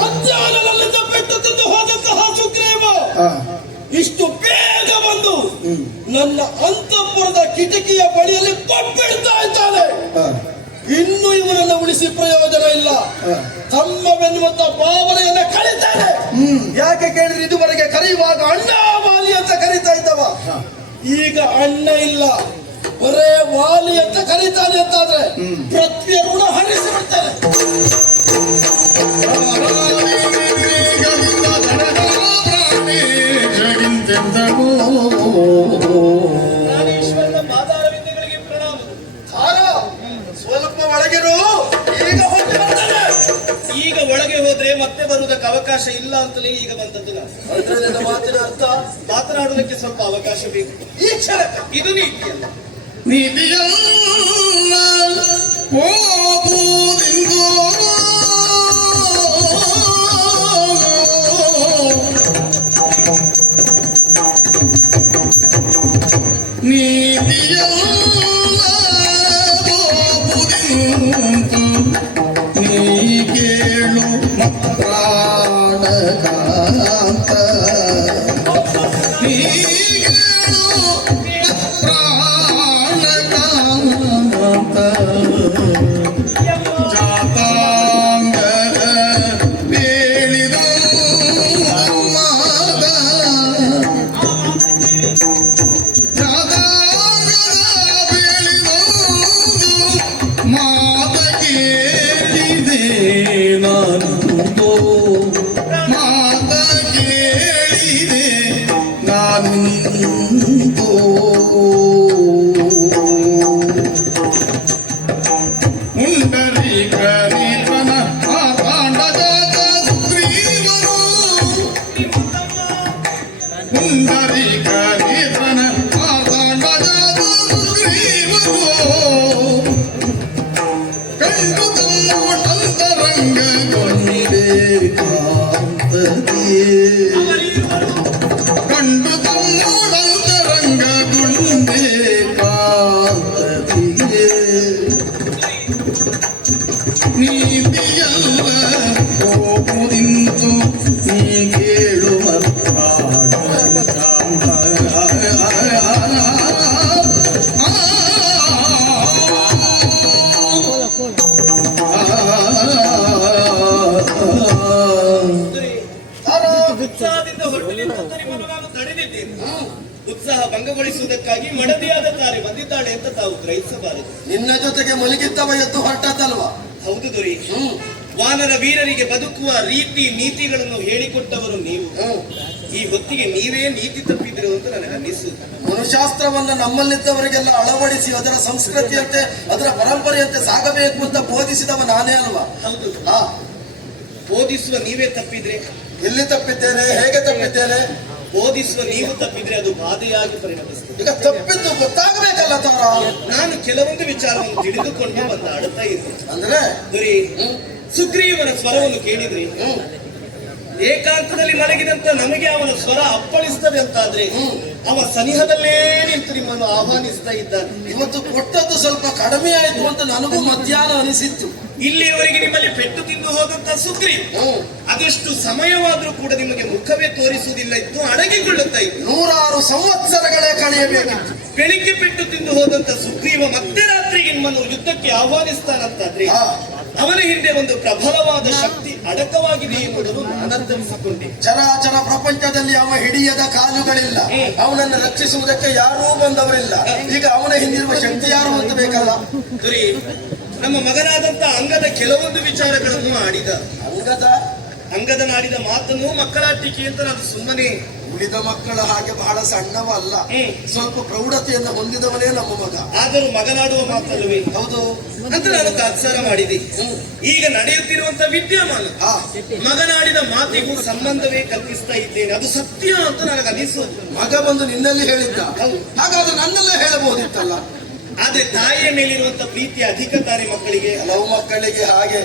ಮಧ್ಯಾಹ್ನದಲ್ಲಿದ್ದ ಪೆಟ್ಟು ತಿಂದು ಹೋದಂತಹ ಸುಗ್ರೀವ ಇಷ್ಟು ಬೇಗ ಬಂದು ನನ್ನ ಅಂತಃಪುರದ ಕಿಟಕಿಯ ಬಳಿಯಲ್ಲಿ ಪಪ್ಪಿಡ್ತಾ ಇದ್ದಾನೆ. ಇನ್ನು ಇವನನ್ನು ಉಳಿಸಿ ಪ್ರಯೋಜನ ಇಲ್ಲ. ತಮ್ಮವೆನ್ನುವಂತ ಭಾವನೆಯನ್ನ ಕಳೀತಾನೆ. ಯಾಕೆ ಕೇಳಿದ್ರೆ ಇದುವರೆಗೆ ಕರೆಯುವಾಗ ಅಣ್ಣ ವಾಲಿ ಅಂತ ಕರೀತಾ ಇದ್ದವ, ಈಗ ಅಣ್ಣ ಇಲ್ಲ ಬರೇ ವಾಲಿ ಅಂತ ಕರೀತಾನೆ ಅಂತಾದ್ರೆ ಪೃಥ್ವಿಯ ಋಣ ಹರಿಸಿ ಬಿಡ್ತಾನೆ. ಪಾದಾರವಿಂದಗಳಿಗೆ ಪ್ರಣಾಮ. ಸ್ವಲ್ಪ ಒಳಗಿರು, ಈಗ ಹೊರಟು ಬರ್ತಾನೆ. ಈಗ ಒಳಗೆ ಹೋದ್ರೆ ಮತ್ತೆ ಬರುವುದಕ್ಕೆ ಅವಕಾಶ ಇಲ್ಲ ಅಂತಲೇ ಈಗ ಬಂದದ್ದು ನಾನು. ಅಂದ್ರೆ ನನ್ನ ಮಾತಿನ ಅರ್ಥ ಮಾತನಾಡುವುದಕ್ಕೆ ಸ್ವಲ್ಪ ಅವಕಾಶ ಬೇಕು. ಈ ಕ್ಷಣ ಇದು ನೀತಿಯಲ್ಲ. ನೀತಿಯಲ್ಲ ಹೋಗುವುದೆಂದು ನೀತಿಯಲ್ಲ ಹೋಗುವುದೆಂದು ನೀ ಕೇಳು ಪ್ರಾಣಕಾಂತ, ನೀ ಕೇಳು ಪ್ರಾಣಕಾಂತ. ಜಾತಾಂಗ ಬೇಳಿದ ಮಾದ, ಜಾತಾಂಗ ಬೇಳಿದ ಮಾದ ಕೇಳಿದೆ ನಾನುಂಟೋ, ಮಾದ ಕೇಳಿದೆ ನಾನುಂಟೋ. ಮುಂಡರೀಕರೀತನ ಆಕಾಂಡದ ಸುಗ್ರೀವನು, ಮುಂಡರೀಕರೀತನ ಆಕಾಂಡದ ಸುಗ್ರೀವನು ಕಂಡು ತಮ್ಮೊಡಂತರಂಗಗೊಂಡೆ ಕಾಂತದೇ, ಕಂಡು ತಮ್ಮೊಡಂತರಂಗಗೊಂಡೆ ಕಾಂತದಿಗೆ. ನೀತಿಯಲ್ಲ ಹೋಗುವುದಿಂತು ನೀ ಕೇಳುವ ಉತ್ಸಾಹದಿಂದ ಹೊರಟು ನಿಂತಂದರೆ ನಾನು ತಡೆದಿದ್ದೇನೆ. ಉತ್ಸಾಹ ಭಂಗಗೊಳಿಸುವುದಕ್ಕಾಗಿ ಮಡದಿಯಾದ ತಾರೆ ಬಂದಿದ್ದಾಳೆ ಅಂತ ತಾವು ಗ್ರಹಿಸಬಾರದು. ನಿನ್ನ ಜೊತೆಗೆ ಮಲಗಿದ್ದವ ಎದ್ದು ಹೊರಟದಲ್ವಾ? ಹೌದು ದೊರೆ. ವಾನರ ವೀರರಿಗೆ ಬದುಕುವ ರೀತಿ ನೀತಿಗಳನ್ನು ಹೇಳಿಕೊಟ್ಟವರು ನೀವು. ಈ ಹೊತ್ತಿಗೆ ನೀವೇ ನೀತಿ ತಪ್ಪಿದ್ರು ಅಂತ ನನಗೆ ಅನ್ನಿಸುವುದು. ಮನುಶಾಸ್ತ್ರವನ್ನ ನಮ್ಮಲ್ಲಿದ್ದವರಿಗೆಲ್ಲ ಅಳವಡಿಸಿ ಅದರ ಸಂಸ್ಕೃತಿಯಂತೆ ಅದರ ಪರಂಪರೆಯಂತೆ ಸಾಗಬೇಕು ಅಂತ ಬೋಧಿಸಿದವ ನಾನೇ ಅಲ್ವಾ? ಹೌದು. ಬೋಧಿಸುವ ನೀವೇ ತಪ್ಪಿದ್ರೆ ಎಲ್ಲಿ ತಪ್ಪಿದ್ದೇನೆ, ಹೇಗೆ ತಪ್ಪಿದ್ದೇನೆ? ಬೋಧಿಸುವ ನೀವು ತಪ್ಪಿದ್ರೆ ಅದು ಬಾಧೆಯಾಗಿ ಪರಿಣಮಿಸ್ತದೆ. ಈಗ ತಪ್ಪಿದ್ದು ಗೊತ್ತಾಗಬೇಕಲ್ಲ ತಾರ. ನಾನು ಕೆಲವೊಂದು ವಿಚಾರವನ್ನು ತಿಳಿದುಕೊಂಡು ಬಂದಾಡುತ್ತಾ ಇದ್ದೆ. ಅಂದ್ರೆ ದೊರೆ, ಸುಗ್ರೀವನ ಸ್ವರವನ್ನು ಕೇಳಿದ್ರಿ, ಏಕಾಂತದಲ್ಲಿ ಮಲಗಿದಂತ ನಮಗೆ ಅವನ ಸ್ವರ ಅಪ್ಪಳಿಸ್ತದೆ ಅಂತಾದ್ರೆ ಅವ ಸನಿಹದಲ್ಲೇ ನಿಂತು ನಿಮ್ಮನ್ನು ಆಹ್ವಾನಿಸ್ತಾ ಇದ್ದಾನೆ. ಇವತ್ತು ಕೊಟ್ಟದ್ದು ಸ್ವಲ್ಪ ಕಡಿಮೆ ಆಯ್ತು ಅಂತ ನನಗೂ ಮಧ್ಯಾಹ್ನ ಅನಿಸಿತ್ತು. ಇಲ್ಲಿಯವರೆಗೆ ನಿಮ್ಮಲ್ಲಿ ಪೆಟ್ಟು ತಿಂದು ಹೋದಂತ ಸುಗ್ರೀವ್ ಅದೆಷ್ಟು ಸಮಯವಾದ್ರೂ ಕೂಡ ನಿಮಗೆ ಮುಖವೇ ತೋರಿಸುವುದಿಲ್ಲ ಇತ್ತು, ಅಡಗಿಕೊಳ್ಳುತ್ತಾ ಇತ್ತು. 106 ಸಂವತ್ಸರಗಳೇ ಕಳೆಯಬೇಕಿತ್ತು. ಬೆಳಿಗ್ಗೆ ಪೆಟ್ಟು ತಿಂದು ಹೋದಂತ ಸುಗ್ರೀವ ಮತ್ತೆ ರಾತ್ರಿಗೆ ನಿಮ್ಮನ್ನು ಯುದ್ಧಕ್ಕೆ ಆಹ್ವಾನಿಸ್ತಾನಂತಾದ್ರೆ ಅವನ ಹಿಂದೆ ಒಂದು ಪ್ರಬಲವಾದ ಶಕ್ತಿ ಅಡಕವಾಗಿದೆ ಎನ್ನುವುದನ್ನು ನಾನಂತರಿಸಿಕೊಂಡೆ. ಚರಾಚರ ಪ್ರಪಂಚದಲ್ಲಿ ಅವ ಹಿಡಿಯದ ಕಾಲುಗಳಿಲ್ಲ, ಅವನನ್ನು ರಕ್ಷಿಸುವುದಕ್ಕೆ ಯಾರೂ ಬಂದವರಿಲ್ಲ. ಈಗ ಅವನ ಹಿಂದಿರುವ ಶಕ್ತಿ ಯಾರು ಅಂತ ಬೇಕಲ್ಲ. ಗುರಿ, ನಮ್ಮ ಮಗನಾದಂತ ಅಂಗದ ಕೆಲವೊಂದು ವಿಚಾರಗಳನ್ನು ಆಡಿದ. ಅಂಗದನಾಡಿದ ಮಾತನ್ನು ಮಕ್ಕಳಾಟಿಕೆ ಅಂತ ನಾನು ಸುಮ್ಮನೆ ಉಳಿದ ಮಕ್ಕಳ ಹಾಗೆ ಬಹಳ ಸಣ್ಣವಲ್ಲ, ಸ್ವಲ್ಪ ಪ್ರೌಢತೆಯನ್ನು ಹೊಂದಿದವನೇ ನಮ್ಮ ಮಗ. ಆದರೂ ಮಗನಾಡುವ ಮಾತಲ್ಲವೇ? ಹೌದು ಅಂತ ನಾನು ತಾತ್ಸಾರ ಮಾಡಿದೆ. ಈಗ ನಡೆಯುತ್ತಿರುವಂತ ವಿದ್ಯಮಾನ ಮಗನಾಡಿದ ಮಾತಿಗೂ ಸಂಬಂಧವೇ ಕಲ್ಪಿಸ್ತಾ ಇದ್ದೇನೆ. ಅದು ಸತ್ಯ ಅಂತ ನನಗೆ ಅನಿಸೋದು. ಮಗ ಬಂದು ನಿನ್ನಲ್ಲಿ ಹೇಳಿದ್ದ, ಹಾಗಾದ್ರೆ ನನ್ನಲ್ಲೇ ಹೇಳಬಹುದಿತ್ತಲ್ಲ. ಆದ್ರೆ ತಾಯಿಯ ಮೇಲಿರುವಂತ ಪ್ರೀತಿ ಅಧಿಕ ತಾನೆ ಮಕ್ಕಳಿಗೆ. ಕೆಲವು ಮಕ್ಕಳಿಗೆ ಹಾಗೆ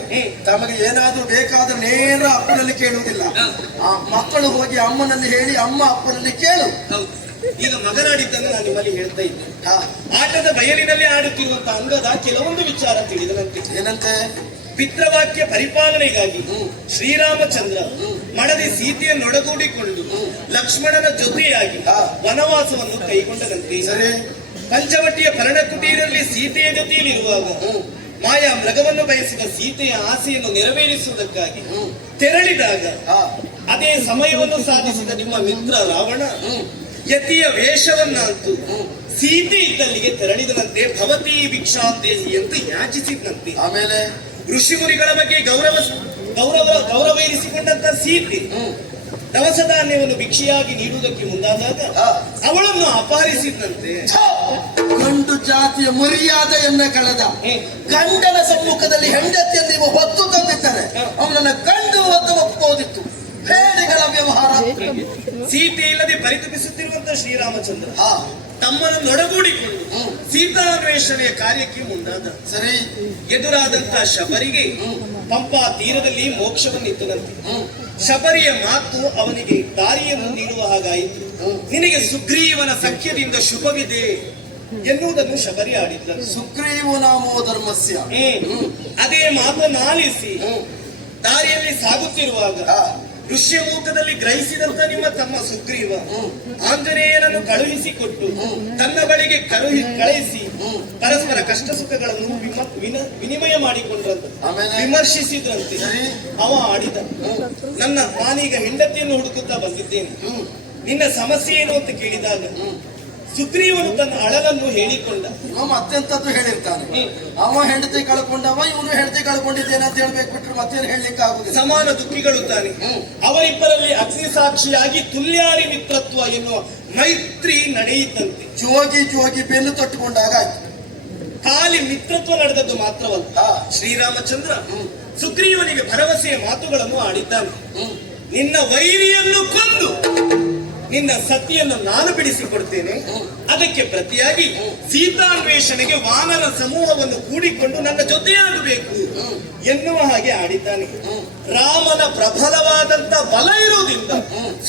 ತಮಗೆ ಏನಾದ್ರೂ ಬೇಕಾದ್ರೆ ನೇರ ಅಪ್ಪನಲ್ಲಿ ಕೇಳುವುದಿಲ್ಲ. ಆ ಮಕ್ಕಳು ಹೋಗಿ ಅಮ್ಮನಲ್ಲಿ ಹೇಳಿ ಅಮ್ಮ ಅಪ್ಪನಲ್ಲಿ ಕೇಳು. ಹೌದು. ಈಗ ಮಗನಾಡಿದ್ದನ್ನು ನಾನು ನಿಮ್ಮಲ್ಲಿ ಹೇಳ್ತಾ ಇದ್ದೆ. ಆಟದ ಬಯಲಿನಲ್ಲಿ ಆಡುತ್ತಿರುವಂತ ಅಂಗದ ಕೆಲವೊಂದು ವಿಚಾರ ತಿಳಿದನಂತೆ. ಏನಂತೆ? ಪಿತೃವಾಕ್ಯ ಪರಿಪಾಲನೆಗಾಗಿ ಶ್ರೀರಾಮಚಂದ್ರ ಮಡದಿ ಸೀತೆಯನ್ನೊಡಗೂಡಿಕೊಂಡು ಲಕ್ಷ್ಮಣನ ಜೊತೆಯಾಗಿ ವನವಾಸವನ್ನು ಕೈಗೊಂಡನಂತೆ. ಸರಿ. ಪಂಚವಟಿಯ ಪರ್ಣಕುಟೀರಲ್ಲಿ ಸೀತೆಯ ಜೊತೆಯಲ್ಲಿರುವಾಗ ಮಾಯಾ ಮೃಗವನ್ನು ಬಯಸಿದ ಸೀತೆಯ ಆಸೆಯನ್ನು ನೆರವೇರಿಸುವುದಕ್ಕಾಗಿ ತೆರಳಿದಾಗ ಅದೇ ಸಮಯವನ್ನು ಸಾಧಿಸಿದ ನಿಮ್ಮ ಮಿತ್ರ ರಾವಣ ಯತಿಯ ವೇಷವನ್ನಂತೂ ಸೀತೆ ಇದ್ದಲ್ಲಿಗೆ ತೆರಳಿದನಂತೆ. ಭವತಿ ಭಿಕ್ಷಾಂದೇಹಿ ಅಂತ ಯಾಚಿಸಿದಂತೆ. ಆಮೇಲೆ ಋಷಿಮುನಿಗಳ ಬಗ್ಗೆ ಗೌರವಿಸಿಕೊಂಡಂತ ಸೀತೆ ದವಸ ಧಾನ್ಯವನ್ನು ಭಿಕ್ಷೆಯಾಗಿ ನೀಡುವುದಕ್ಕೆ ಮುಂದಾದಾಗ ಅವಳನ್ನು ಅಪಹರಿಸಿದಂತೆ. ಗಂಡು ಜಾತಿಯ ಮರ್ಯಾದೆಯನ್ನ ಕಳೆದ ಗಂಡನ ಸಮ್ಮುಖದಲ್ಲಿ ಹೆಂಡತಿಯನ್ನು ನೀವು ಹೊತ್ತು ತಂದಿದ್ದಾರೆ. ಅವನನ್ನ ಗಂಡು ಅಂತ ಒಪ್ಪಬಹುದಿತ್ತು. ಹೇಡಿಗಳ ವ್ಯವಹಾರ. ಸೀತೆ ಇಲ್ಲದೆ ಪರಿತಪಿಸುತ್ತಿರುವಂತಹ ಶ್ರೀರಾಮಚಂದ್ರ ತಮ್ಮನನ್ನೊಡಗೂಡಿಕೊಂಡು ಸೀತಾನ್ವೇಷಣೆಯ ಕಾರ್ಯಕ್ಕೆ ಮುಂದಾದ. ಸರಿ. ಎದುರಾದಂತಹ ಶಬರಿಗೆ ಪಂಪಾ ತೀರದಲ್ಲಿ ಮೋಕ್ಷವನ್ನಿತ್ತದಂತೆ. ಶಬರಿಯ ಮಾತು ಅವನಿಗೆ ದಾರಿಯನ್ನು ನೀಡುವ ಹಾಗಾಯಿತು. ನಿನಗೆ ಸುಗ್ರೀವನ ಸಖ್ಯದಿಂದ ಶುಭವಿದೆ ಎನ್ನುವುದನ್ನು ಶಬರಿ ಆಡಿದ್ದ. ಸುಗ್ರೀವ ನಾಮೋ ಧರ್ಮಸ್ಯ. ಅದೇ ಮಾತನ್ನು ಆಲಿಸಿ ದಾರಿಯಲ್ಲಿ ಸಾಗುತ್ತಿರುವಾಗ ಋಷ್ಯಮೂಕದಲ್ಲಿ ಗ್ರಹಿಸಿದಂತ ನಿಮ್ಮ ತಮ್ಮ ಸುಗ್ರೀವ ಆಂಜನೇಯನನ್ನು ಕಳುಹಿಸಿಕೊಟ್ಟು ತನ್ನ ಬಳಿಗೆ ಕಳುಹಿಸಿ ಪರಸ್ಪರ ಕಷ್ಟ ಸುಖಗಳನ್ನು ವಿನಿಮಯ ಮಾಡಿಕೊಂಡ್ರಂತ ವಿಮರ್ಶಿಸಿದ್ರಂತೆ. ಅವ ಆಡಿದ, ನಾನೀಗ ಹೆಂಡತಿಯನ್ನು ಹುಡುಕುತ್ತಾ ಬಂದಿದ್ದೇನೆ, ನಿನ್ನ ಸಮಸ್ಯೆ ಏನು ಅಂತ ಕೇಳಿದಾಗ ಸುಗ್ರೀವನು ತನ್ನ ಅಳಲನ್ನು ಹೇಳಿಕೊಂಡ. ಮತ್ತೆಂತದ್ದು ಹೇಳಿರ್ತಾನೆ. ಅವ ಹೆಂಡತಿ ಕಳ್ಕೊಂಡವ, ಇವನು ಹೆಂಡತಿ ಕಳ್ಕೊಂಡಿದ್ದೇನೆ ಅಂತ ಹೇಳ್ಬೇಕು ಬಿಟ್ರೆ ಮತ್ತೇನು ಹೇಳಲಿಕ್ಕೆ ಆಗುದಿಲ್ಲ. ಸಮಾನ ದುಃಖಿಗಳು ತಾನೆ. ಅವರಿಬ್ಬರಲ್ಲಿ ಅಗ್ನಿ ಸಾಕ್ಷಿಯಾಗಿ ತುಲ್ಯಾರಿ ಮಿತ್ರತ್ವ ಎನ್ನುವ ಮೈತ್ರಿ ನಡೆಯಿತಂತೆ. ಜೋಗಿ ಬೆನ್ನು ತಟ್ಟುಕೊಂಡಾಗ ಖಾಲಿ ಮಿತ್ರತ್ವ ನಡೆದದ್ದು ಮಾತ್ರವಲ್ಲ, ಶ್ರೀರಾಮಚಂದ್ರ ಸುಗ್ರೀವನಿಗೆ ಭರವಸೆಯ ಮಾತುಗಳನ್ನು ಆಡಿದ್ದಾನೆ. ನಿನ್ನ ವೈರಿಯನ್ನು ಕೊಂದು ನಿನ್ನ ಸತಿಯನ್ನು ನಾನು ಬಿಡಿಸಿಕೊಡ್ತೇನೆ, ಅದಕ್ಕೆ ಪ್ರತಿಯಾಗಿ ಸೀತಾನ್ವೇಷಣೆಗೆ ವಾನರ ಸಮೂಹವನ್ನು ಕೂಡಿಕೊಂಡು ನನ್ನ ಜೊತೆಯಾಗಬೇಕು ಎನ್ನುವ ಹಾಗೆ ಆಡಿದ್ದಾನೆ. ರಾಮನ ಪ್ರಬಲವಾದಂತ ಬಲ ಇರುವುದರಿಂದ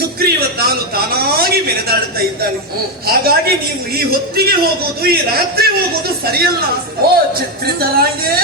ಸುಗ್ರೀವ ತಾನಾಗಿ ಮೆರೆದಾಡುತ್ತಾ ಇದ್ದಾನೆ. ಹಾಗಾಗಿ ನೀವು ಈ ಹೊತ್ತಿಗೆ ಹೋಗುವುದು, ಈ ರಾತ್ರಿ ಹೋಗುವುದು ಸರಿಯಲ್ಲ. ಓ ಚಿತ್ರಿತರಾಗಿ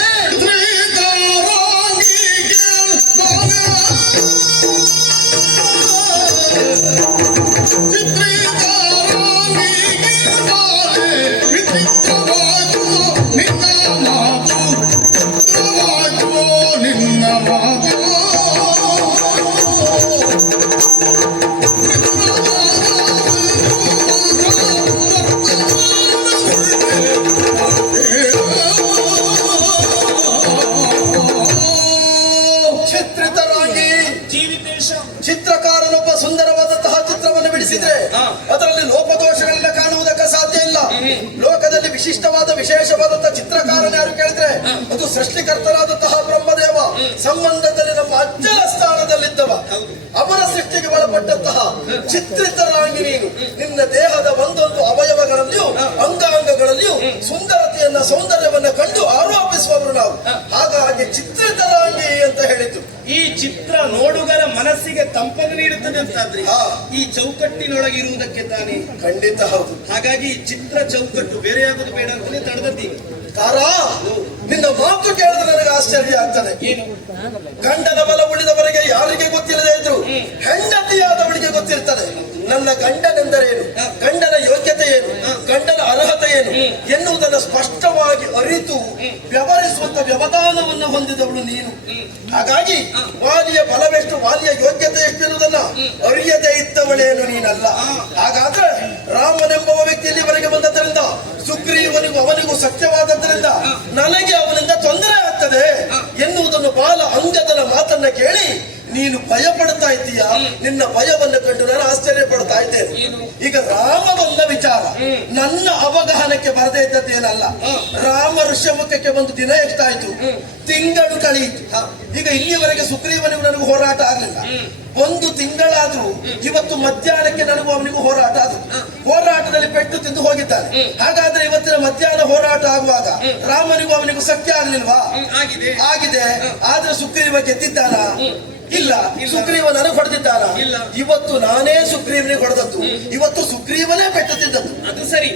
ಚಿತ್ರಕಾರನೊಬ್ಬ ಸುಂದರವಾದಂತಹ ಚಿತ್ರವನ್ನು ಬಿಡಿಸಿದ್ರೆ ಅದರಲ್ಲಿ ಲೋಪದೋಷಗಳೆಲ್ಲ ಕಾಣುವುದಕ್ಕೆ ಸಾಧ್ಯ ಇಲ್ಲ. ಲೋಕದಲ್ಲಿ ವಿಶಿಷ್ಟವಾದ ವಿಶೇಷವಾದಂತಹ ಚಿತ್ರಕಾರನ ಯಾರು ಕೇಳಿದ್ರೆ ಅದು ಸೃಷ್ಟಿಕರ್ತನಾದಂತಹ ಬ್ರಹ್ಮದೇವ. ಸಂಬಂಧದಲ್ಲಿ ನಮ್ಮ ಅಜ್ಜನ ಸ್ಥಾನದಲ್ಲಿದ್ದವ, ಅವರ ಸೃಷ್ಟಿಗೆ ಒಳಪಟ್ಟಂತಹ ಚಿತ್ರಿತರಾಗಿ ನೀನು ನಿನ್ನ ದೇಹದ ಒಂದೊಂದು ಅವಯವಗಳಲ್ಲಿಯೂ ಅಂಗಾಂಗಗಳಲ್ಲಿಯೂ ಸೌಂದರ್ಯವನ್ನ ಕಂಡು ಆರೋಪಿಸುವವರು ನಾವು. ಹಾಗಾಗಿ ಚಿತ್ರಿತರಾಗಿ ಅಂತ ಹೇಳಿದ್ದು. ಈ ಚಿತ್ರ ನೋಡುಗರ ಮನಸ್ಸಿಗೆ ತಂಪನ್ನು ನೀಡುತ್ತದೆ ಅಂತಾದ್ರೆ ಈ ಚೌಕಟ್ಟಿನೊಳಗಿರುವುದಕ್ಕೆ ತಾನೇ. ಖಂಡಿತ ಹೌದು. ಹಾಗಾಗಿ ಚಿತ್ರ ಚೌಕಟ್ಟು ಬೇರೆಯಾಗುವುದು ಬೇಡ ಅಂತಾನೆ ತಡೆದದ್ದೀವಿ. ತಾರಾ, ನಿನ್ನ ಮಾತು ಕೇಳಿದ್ರೆ ನನಗೆ ಆಶ್ಚರ್ಯ ಆಗ್ತದೆ. ಏನು? ಗಂಡನ ಬಲ ಉಳಿದವರಿಗೆ ಯಾರಿಗೆ ಗೊತ್ತಿಲ್ಲದೆ ಇದ್ರು ಹೆಂಡತಿಯಾದವಳಿಗೆ ಗೊತ್ತಿರ್ತದೆ. ನನ್ನ ಗಂಡನೆಂದರೇನು, ಗಂಡನ ಯೋಗ್ಯತೆ ಏನು, ಗಂಡನ ಅರ್ಹತೆ ಏನು ಎನ್ನುವುದನ್ನು ಸ್ಪಷ್ಟವಾಗಿ ಅರಿತು ವ್ಯವಹರಿಸುವಂತ ವ್ಯವಧಾನವನ್ನು ಹೊಂದಿದವಳು ನೀನು. ಹಾಗಾಗಿ ವಾಲಿಯ ಬಲವೆಷ್ಟು, ವಾಲಿಯ ಯೋಗ್ಯತೆ ಎಷ್ಟು ಎನ್ನುವುದನ್ನ ಅರಿಯದೇ ಇದ್ದವಳೇನು ನೀನಲ್ಲ. ಹಾಗಾದ್ರೆ ರಾಮನೆಂಬುವ ವ್ಯಕ್ತಿ ಇಲ್ಲಿವರೆಗೆ ಬಂದದ್ದರಿಂದ ಸುಗ್ರೀವನಿಗೂ ಅವನಿಗೂ ಸತ್ಯವಾದದ್ದರಿಂದ ನನಗೆ ಅವನಿಂದ ತೊಂದರೆ ಆಗ್ತದೆ ಎನ್ನುವುದನ್ನು ಬಾಲ ಅಂಗದನ ಮಾತನ್ನ ಕೇಳಿ ನೀನು ಭಯ ಪಡ್ತಾ ಇದ್ದೀಯ. ನಿನ್ನ ಭಯವನ್ನು ಕಂಡು ನಾನು ಆಶ್ಚರ್ಯ ಪಡ್ತಾ ಇದ್ದೇನೆ. ಈಗ ರಾಮ ಬಂದ ವಿಚಾರ ನನ್ನ ಅವಗಾಹನಕ್ಕೆ ಬರದೇ ಇದ್ದದ್ದೇನಲ್ಲ. ರಾಮ ಋಷ್ಯಮುಖಕ್ಕೆ ಬಂದು ದಿನ ಎಷ್ಟಾಯ್ತು? ತಿಂಗಳು ಕಳೆಯಿತು. ಈಗ ಇಲ್ಲಿಯವರೆಗೆ ಸುಗ್ರೀವನಿಗೂ ನನಗೂ ಹೋರಾಟ ಆಗಲಿಲ್ಲ. ಒಂದು ತಿಂಗಳಾದ್ರೂ ಇವತ್ತು ಮಧ್ಯಾಹ್ನಕ್ಕೆ ನನಗೂ ಅವನಿಗೂ ಹೋರಾಟ ಆಗುತ್ತೆ. ಹೋರಾಟದಲ್ಲಿ ಪೆಟ್ಟು ತಿಂದು ಹೋಗಿದ್ದಾನೆ. ಹಾಗಾದ್ರೆ ಇವತ್ತಿನ ಮಧ್ಯಾಹ್ನ ಹೋರಾಟ ಆಗುವಾಗ ರಾಮನಿಗೂ ಅವನಿಗೂ ಸತ್ಯ ಆಗ್ಲಿಲ್ವಾ? ಆಗಿದೆ. ಆಗಿದೆ. ಆದ್ರೆ ಸುಗ್ರೀವ ಗೆದ್ದಿದ್ದಾನ? ಇಲ್ಲ. ಸುಗ್ರೀವ ನನಗೆ ಹೊಡೆದಿದ್ದಾನ? ಇಲ್ಲ. ಇವತ್ತು ನಾನೇ ಸುಗ್ರೀವನಿಗೆ ಹೊಡೆದದ್ದು. ಇವತ್ತು ಸುಗ್ರೀವನೇ ಪೆಟ್ಟು ತಿಂದದ್ದು. ಅದು ಸರಿ.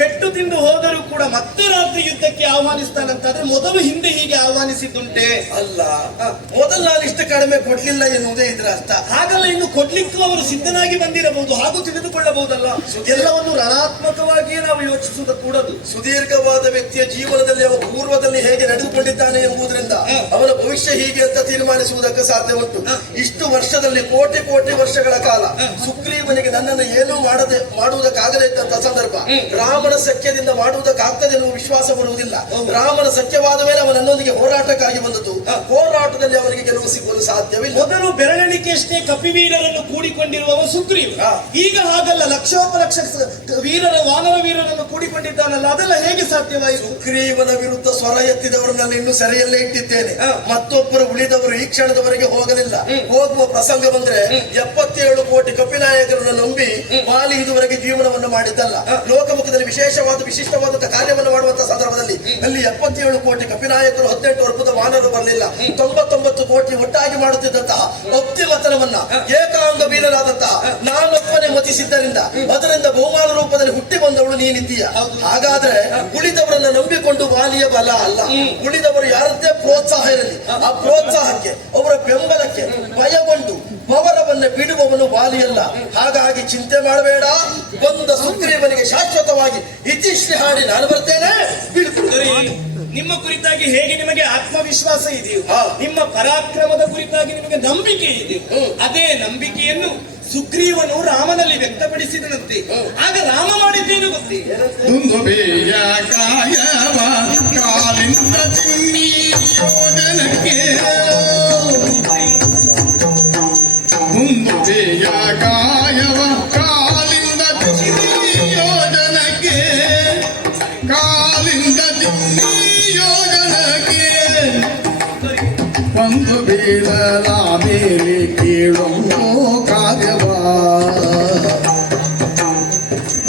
ಪೆಟ್ಟು ತಿಂದು ಹೋದರೂ ಕೂಡ ಮತ್ತೆ ರಾತ್ರಿ ಯುದ್ಧಕ್ಕೆ ಆಹ್ವಾನಿಸ್ತಾನಂತಾದ್ರೆ ಮೊದಲು ಹಿಂದೆ ಹೀಗೆ ಆಹ್ವಾನಿಸಿದ್ದುಂಟೆ? ಅಲ್ಲ, ಮೊದಲು ನಾನು ಇಷ್ಟು ಕಡಿಮೆ ಕೊಡ್ಲಿಲ್ಲ ಎನ್ನುವುದೇ ಇದ್ರ ಅರ್ಥ. ಹಾಗಲ್ಲ, ಇನ್ನು ಕೊಡ್ಲಿಕ್ಕೂ ಅವರು ಸಿದ್ಧನಾಗಿ ಬಂದಿರಬಹುದು, ಹಾಗೂ ತಿಳಿದುಕೊಳ್ಳಬಹುದಲ್ಲ. ಎಲ್ಲವನ್ನು ರಣಾತ್ಮಕವಾಗಿಯೇ ನಾವು ಯೋಚಿಸುವುದು ಕೂಡದು. ಸುದೀರ್ಘವಾದ ವ್ಯಕ್ತಿಯ ಜೀವನದಲ್ಲಿ ಅವನ ಪೂರ್ವದಲ್ಲಿ ಹೇಗೆ ನಡೆದುಕೊಂಡಿದ್ದಾನೆ ಎಂಬುದರಿಂದ ಅವನ ಭವಿಷ್ಯ ಹೀಗೆ ಅಂತ ತೀರ್ಮಾನಿಸುವುದಕ್ಕೆ ಸಾಧ್ಯ ಉಂಟು. ಇಷ್ಟು ವರ್ಷದಲ್ಲಿ ಕೋಟಿ ಕೋಟಿ ವರ್ಷಗಳ ಕಾಲ ಸುಗ್ರೀವನಿಗೆ ನನ್ನನ್ನು ಏನೂ ಮಾಡುವುದಕ್ಕಾಗದೇ ಇದ್ದಂತ ಸಂದರ್ಭ ರಾಮನ ಸಖ್ಯದಿಂದ ಮಾಡುವುದಕ್ಕಾಗ್ತದೆ ಎನ್ನುವ ವಿಶ್ವಾಸ ಬರುವುದಿಲ್ಲ. ರಾಮನ ಸಖ್ಯವಾದ ಮೇಲೆ ಅವನ ನನ್ನೊಂದಿಗೆ ಹೋರಾಟಕ್ಕಾಗಿ ಬಂದದ್ದು. ಹೋರಾಟದಲ್ಲಿ ಅವನಿಗೆ ಗೆಲುವು ಸಿಗಲು ಸಾಧ್ಯವಿಲ್ಲ. ಮೊದಲು ಬೆರಳೆಣಿಕೆಯಷ್ಟೇ ಕಪಿವೀರರನ್ನು ಕೂಡಿಕೊಂಡಿರುವವ ಸುಗ್ರೀವ. ಈಗ ಹಾಗಲ್ಲ, ಲಕ್ಷೋಪಲಕ್ಷ ವಾನರ ವೀರರನ್ನು ಕೂಡಿಕೊಂಡಿದ್ದಾನಲ್ಲ, ಅದೆಲ್ಲ ಹೇಗೆ ಸಾಧ್ಯವಾಯಿತು? ಸುಗ್ರೀವನ ವಿರುದ್ಧ ಸ್ವರ ಎತ್ತಿದವರನ್ನಲ್ಲಿ ಇನ್ನು ಸೆರೆಯಲ್ಲೇ ಇಟ್ಟಿದ್ದೇನೆ. ಮತ್ತೊಬ್ಬರು ಉಳಿದವರು ಈ ಕ್ಷಣದವರೆಗೆ ಹೋಗಲಿಲ್ಲ. ಹೋಗುವ ಪ್ರಸಂಗ ಬಂದ್ರೆ 77 ಕೋಟಿ ಕಪಿನಾಯಕರನ್ನು ನಂಬಿ ವಾಲಿ ಇದುವರೆಗೆ ಜೀವನವನ್ನು ಮಾಡಿದ್ದಲ್ಲ. ಲೋಕಮುಖದಲ್ಲಿ ವಿಶಿಷ್ಟವಾದಂತಹ ಕಾರ್ಯವನ್ನು ಮಾಡುವಂತಹ ಸಂದರ್ಭದಲ್ಲಿ ಅಲ್ಲಿ 77 ಕೋಟಿ ಕಪಿನಾಯಕರು 18 ಅದ್ಭುತ ವಾನರು ಬರಲಿಲ್ಲ. 99 ಕೋಟಿ ಒಟ್ಟಾಗಿ ಮಾಡುತ್ತಿದ್ದಂತಹ ಭಕ್ತಿಮತನವನ್ನ ಏಕಾಂಗ ವೀರರಾದಂತಹ ನಾನೊಬ್ಬನೇ ಮತಿಸಿದ್ದರಿಂದ ಅದರಿಂದ ಬಹುಮಾನ ರೂಪದಲ್ಲಿ ಹುಟ್ಟಿ ಬಂದವಳು ನೀನಿದ್ದೀಯ. ಹಾಗಾದ್ರೆ ಉಳಿದವರನ್ನ ನಂಬಿಕೊಂಡು ವಾಲಿಯ ಬಲ ಅಲ್ಲ, ಉಳಿದವರು ಯಾರದ್ದೇ ಪ್ರೋತ್ಸಾಹ ಇರಲಿ, ಆ ಪ್ರೋತ್ಸಾಹಕ್ಕೆ ಅವರ ಬೆಂಬಲಕ್ಕೆ ಭಯಗೊಂಡು ಪವರವನ್ನ ಬಿಡುವವನು ವಾಲಿಯಲ್ಲ. ಹಾಗಾಗಿ ಚಿಂತೆ ಮಾಡಬೇಡ. ಬಂದ ಸುಗ್ರೀವನಿಗೆ ಶಾಶ್ವತವಾಗಿ ಇತಿಶ್ರೀ ಹಾಡಿ ನಾನು ಬರ್ತೇನೆ. ನಿಮ್ಮ ಕುರಿತಾಗಿ ಹೇಗೆ ನಿಮಗೆ ಆತ್ಮವಿಶ್ವಾಸ ಇದೆಯೋ, ನಿಮ್ಮ ಪರಾಕ್ರಮದ ಕುರಿತಾಗಿ ನಿಮಗೆ ನಂಬಿಕೆ ಇದೆಯೋ, ಅದೇ ನಂಬಿಕೆಯನ್ನು ಸುಗ್ರೀವನು ರಾಮನಲ್ಲಿ ವ್ಯಕ್ತಪಡಿಸಿದನಂತೆ. ಆಗ ರಾಮ ಮಾಡಿದ್ದೇನು ಗೊತ್ತೇ? ದುಂದುಬೆಯ ಕಾಯವ ಕಾಲಿಂದ ಚಿಮ್ಮಿ ಯೋಜನಕ್ಕೆ, ದುಂದುಬೆಯ ಕಾಯವ ಕಾಲಿಂದ ಚಿಮ್ಮಿ ಯೋಜನಕ್ಕೆ, ಕಾಲಿಂದ ಚಿಮ್ಮಿ ಯೋಜನಕ್ಕೆ ಒಂದು ಬೀಳಲ ಮೇಲೆ ಕೇಳೊಂದು ಕಾರ್ಯವಾ,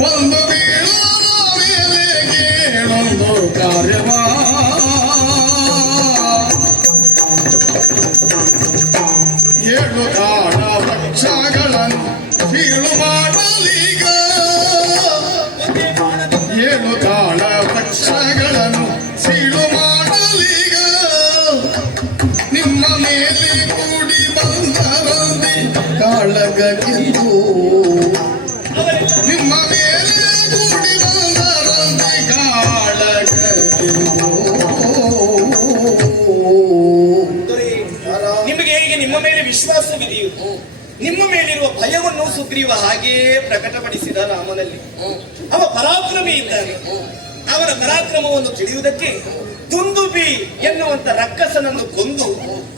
ಒಂದು ಬೀಳಲ ಮೇಲೆ ಕೇಳೊಂದು ಕಾರ್ಯವಾ, ಏಳು ಕಾಳ ವೃಕ್ಷಗಳನ್ನು ಬೀಳು ಮಾಡಲೀಗ, ಏಳು ಕಾಳ ವೃಕ್ಷಗಳನ್ನು ಸೀಳು ಮಾಡಲೀಗ, ನಿಮ್ಮ ಮೇಲೆ ಕೂಡಿ ಬಂದರಂತೆ ಕಾಳಗಕ್ಕೆಂದು, ನಿಮ್ಮ ಮೇಲೆ ಕೂಡಿ ಬಂದರಂತೆ ಕಾಳಗಕ್ಕೆಂದು. ನಿಮಗೆ ಹೇಗೆ ನಿಮ್ಮ ಮೇಲೆ ವಿಶ್ವಾಸವಿದೆಯೋ, ನಿಮ್ಮ ಮೇಲಿರುವ ಭಯವನ್ನು ಸುಗ್ರೀವ ಹಾಗೆಯೇ ಪ್ರಕಟಪಡಿಸಿದ ರಾಮನಲ್ಲಿ. ಅವ ಪರಾಕ್ರಮಿ ಇದ್ದಾನೆ. ಅವನ ಪರಾಕ್ರಮವನ್ನು ತಿಳಿಯುವುದಕ್ಕೆ ದುಂದುಬಿ ಎನ್ನುವಂತ ರಕ್ಕಸನನ್ನು ಕೊಂದು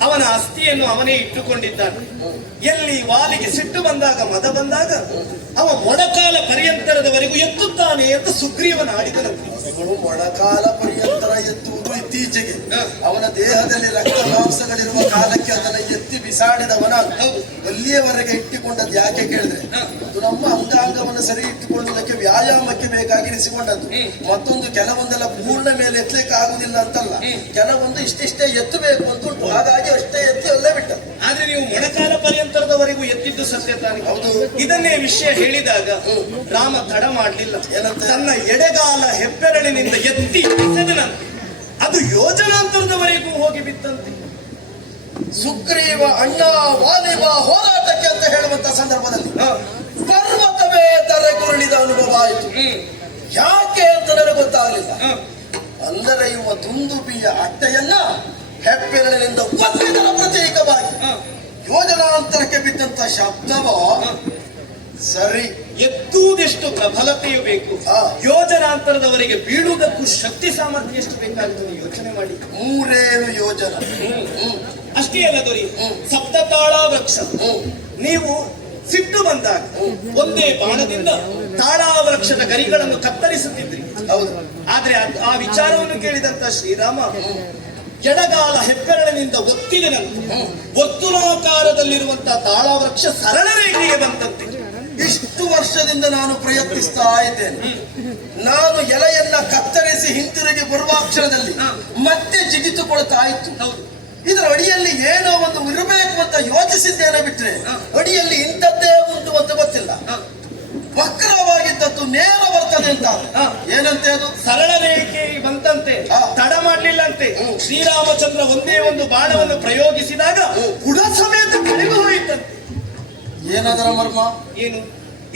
ಅವನ ಅಸ್ಥಿಯನ್ನು ಅವನೇ ಇಟ್ಟುಕೊಂಡಿದ್ದಾನೆ. ಎಲ್ಲಿ ವಾಲಿಗೆ ಸಿಟ್ಟು ಬಂದಾಗ, ಮದ ಬಂದಾಗ ಅವ ಮೊಣಕಾಲ ಪರ್ಯಂತರದವರೆಗೂ ಎತ್ತುತ್ತಾನೆ ಅಂತ ಸುಗ್ರೀವನ ಆಡಿದನಂತೆ. ಮೊಣಕಾಲ ಪರ್ಯಂತರ ಎತ್ತುವುದು ಇತ್ತೀಚೆಗೆ. ಅವನ ದೇಹದಲ್ಲಿ ರಕ್ತ ಮಾಂಸಗಳಿರುವ ಕಾಲಕ್ಕೆ ಅದನ್ನು ಎತ್ತಿ ಬಿಸಾಡಿದವನ ಅಲ್ಲಿಯವರೆಗೆ ಇಟ್ಟುಕೊಂಡದ್ದು ಯಾಕೆ ಕೇಳಿದ್ರೆ, ಅದು ನಮ್ಮ ಅಂಗಾಂಗವನ್ನು ಸರಿ ಇಟ್ಟುಕೊಳ್ಳುವುದಕ್ಕೆ ವ್ಯಾಯಾಮಕ್ಕೆ ಬೇಕಾಗಿರಿಸಿಕೊಂಡದ್ದು. ಮತ್ತೊಂದು ಕೆಲವೊಂದೆಲ್ಲ ಪೂರ್ಣ ಮೇಲೆ ಎತ್ತಲಿಕ್ಕೆ ಆಗುದಿಲ್ಲ ಅಂತಲ್ಲ, ಕೆಲವೊಂದು ಇಷ್ಟಿಷ್ಟೇ ಎತ್ತಬೇಕು ಅಂತ ಉಂಟು. ಹಾಗಾಗಿ ಅಷ್ಟೇ ಎತ್ತಿ ಅಲ್ಲೇ ಬಿಟ್ಟ. ಆದ್ರೆ ನೀವು ಮೊಣಕಾಲ ಪರ್ಯಂತರದವರೆಗೂ ಎತ್ತಿದ್ದು ಸತ್ಯ ತಾನೆ. ಹೌದು. ಇದನ್ನೇ ವಿಷಯ ಹೇಳಿದಾಗ ರಾಮ ತಡ ಮಾಡಲಿಲ್ಲ. ತನ್ನ ಎಡೆಗಾಲ ಹೆಬ್ಬೆರಳಿನಿಂದ ಎತ್ತಿ ಬಿಸದನಂತೆ. ಅದು ಯೋಜನಾಂತರದವರೆಗೂ ಹೋಗಿ ಬಿತ್ತಂತೆ. ಸುಗ್ರೀವ ಅಣ್ಣ ವಾಲಿವ ಹೋರಾಟಕ್ಕೆ ಅಂತ ಹೇಳುವಂತ ಸಂದರ್ಭದಲ್ಲಿ ಪರ್ವತವೇ ತಲೆಗುರುಳಿದ ಅನುಭವ ಆಯಿತು. ಯಾಕೆ ಅಂತ ನನಗೆ ಗೊತ್ತಾಗಲಿಲ್ಲ. ಅಂದರೆ ಇವ ದುಂದುಬಿಯ ಅಟ್ಟೆಯನ್ನ ಹೆಬ್ಬೆರಳಿನಿಂದ ಒತ್ತಿದರ ಪ್ರತೀಕವಾಗಿ ಯೋಜನಾಂತರಕ್ಕೆ ಬಿದ್ದಂತ ಶಬ್ದವೋ ಸರಿ. ಎತ್ತುವುದೆಷ್ಟು ಪ್ರಬಲತೆಯೂ ಬೇಕು, ಯೋಜನಾಂತರದವರೆಗೆ ಬೀಳುವುದಕ್ಕೂ ಶಕ್ತಿ ಸಾಮರ್ಥ್ಯ ಎಷ್ಟು ಬೇಕಾಗುತ್ತದೆ ಯೋಚನೆ ಮಾಡಿ. 3 ಯೋಜನ. ಅಷ್ಟೇ ಅಲ್ಲ ದೊರೆ, ಸಪ್ತತಾಳ ವೃಕ್ಷ. ನೀವು ಸಿಟ್ಟು ಬಂದಾಗ ಒಂದೇ ಬಾಣದಿಂದ ತಾಳಾವೃಕ್ಷದ ಗರಿಗಳನ್ನು ಕತ್ತರಿಸುತ್ತಿದ್ರಿ. ಹೌದು. ಆದ್ರೆ ಆ ವಿಚಾರವನ್ನು ಕೇಳಿದಂತ ಶ್ರೀರಾಮ ಎಡಗಾಲ ಹೆಬ್ಬೆರಳಿನಿಂದ ಒತ್ತಿದನಂತೆ. ವರ್ತುಲಾಕಾರದಲ್ಲಿರುವಂತಹ ತಾಳಾವೃಕ್ಷ ಸರಳ ರೇಖೆಗೆ ಬಂತಂತೆ. ಇಷ್ಟು ವರ್ಷದಿಂದ ನಾನು ಪ್ರಯತ್ನಿಸ್ತಾ ಇದ್ದೇನೆ. ನಾನು ಎಲೆಯನ್ನ ಕತ್ತರಿಸಿ ಹಿಂತಿರುಗಿ ಬರುವ ಕ್ಷಣದಲ್ಲಿ ಮತ್ತೆ ಜಿಗಿತುಕೊಳ್ತಾ ಇತ್ತು. ಇದರ ಅಡಿಯಲ್ಲಿ ಏನೋ ಒಂದು ಇರಬೇಕು ಅಂತ ಯೋಚಿಸಿದ್ದೇನೆ ಬಿಟ್ರೆ ಅಡಿಯಲ್ಲಿ ಇಂಥದ್ದೇ ಉಂಟು ಅಂತ ಗೊತ್ತಿಲ್ಲ. ವಕ್ರವಾಗಿದ್ದದ್ದು ನೇರ ಬರ್ತದೆ ಅಂತ. ಏನಂತೆ ಅದು? ಸರಳ ರೇಖೆ ಬಂತಂತೆ, ತಡ ಮಾಡ್ಲಿಲ್ಲಂತೆ. ಶ್ರೀರಾಮಚಂದ್ರ ಒಂದೇ ಒಂದು ಬಾಣವನ್ನು ಪ್ರಯೋಗಿಸಿದಾಗ ಗುಡ ಸಮೇತ ಕಳೆದು ಹೋಯಿತಂತೆ. ಏನದರ ಮರ್ಮ? ಏನು?